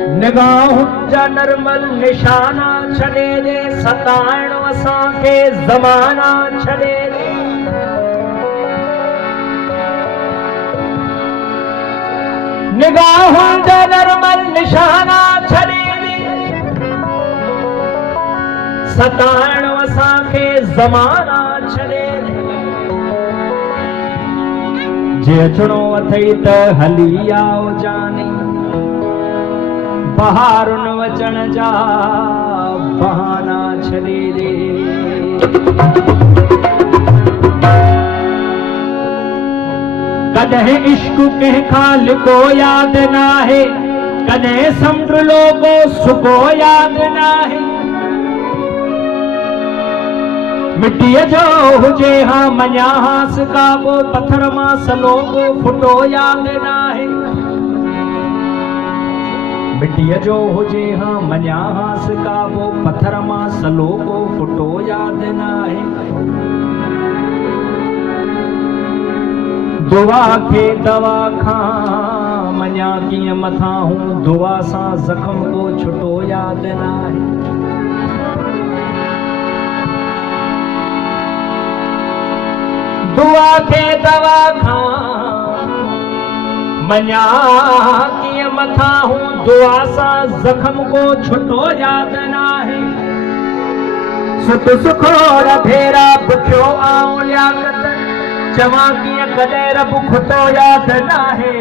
निगाहूं जा नरमल निशाना छॾे दे, सताइण असांखे ज़माना छॾे दे। निगाहूं जा नरमल निशाना छॾे दे, सताइण असांखे ज़माना छॾे दे। जे अचणो अथई त हली आओ जानी, बहारुन वचन जा बहाना छॾे दे। कॾहिं इश्क कंहिंखां लिको याद नाहे, कॾहिं समुंड लोगो सुको याद नाहे। मिट्टीअ जो हुजे हा मञा हास काबो, पत्थर मां सलोगो फुटो याद नाहे। मिट्टीअ जो हुजे हा मञा हास काबो, पत्थर मां सलोगो फुटो याद नाहे। दुआ खे दवा खां मञा कीअं मथां हूं, दुआ सां ज़ख़्म को छुटो याद नाहे। दुआ खे दवा खां मञा कीअं मथां हूं, दुआ सां ज़ख़्म को छुटो याद नाहे। सुत सुखो रधेरा बुखियो आऊं लियाकत, चवां कीअं कॾहिं रब खुटो याद नाहे।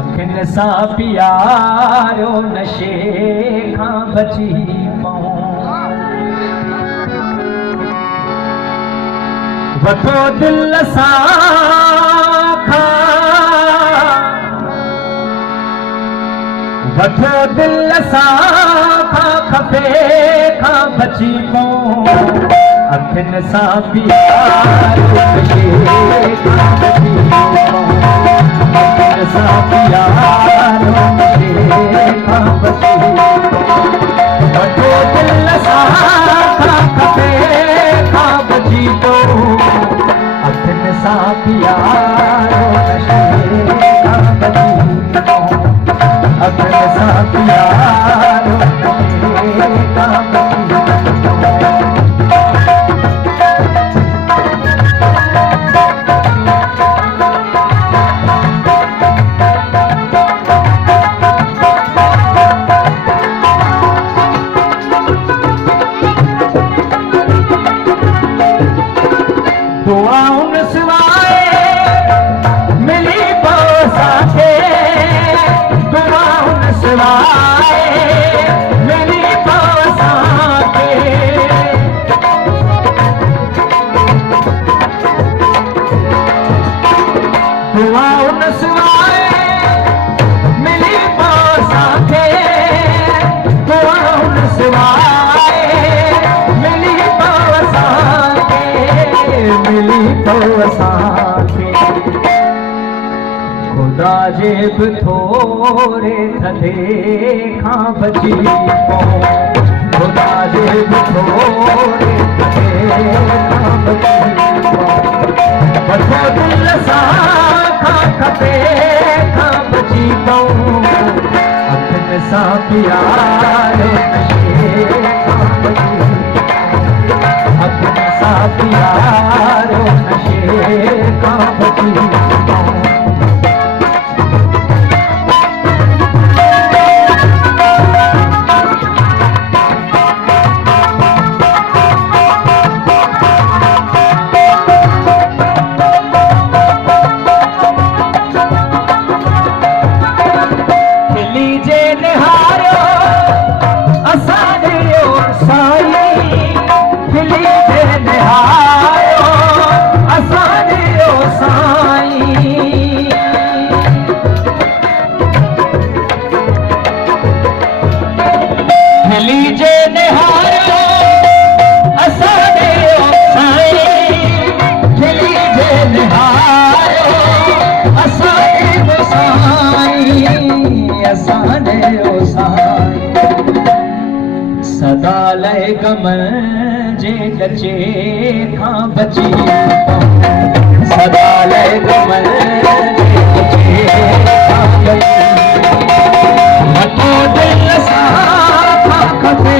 अखियुनि सां पियारियो नशे खां बची पऊं, वठो दिल सां वठो दिल सां खपे खां बची पऊं। अखियुनि सां पियारियो नशे खां बची पऊं, अखियुनि सां पियारियो नशे खां बची पऊं। वठो दिल सां खपे खां बची पऊं, अखियुनि सां पियारियो नशे खां बची पऊं, अखियुनि सां पियारियो नशे खां बची पऊं। दुआउन सिवाए मिली पौसाखे, दुआउन सिवाए मिली पौसाखे। दुआउन सिवाए मिली पौसाखे, दुआउन सिवाए मिली पौसाखे, मिली पौसाखे। खुदा जे बि थोरे थधे खां बची पऊं, खुदा जे बि थोरे थधे खां बची पऊं। वठो दिल सां खपे खां बची पऊं, अखियुनि सां पियारियो नशे खां बची पऊं, अखियुनि सां पियारियो नशे खां बची पऊं। सदा लय गमन जे ॾचे खां बची पऊं, सदा लय गमन वठो दिल सां खपे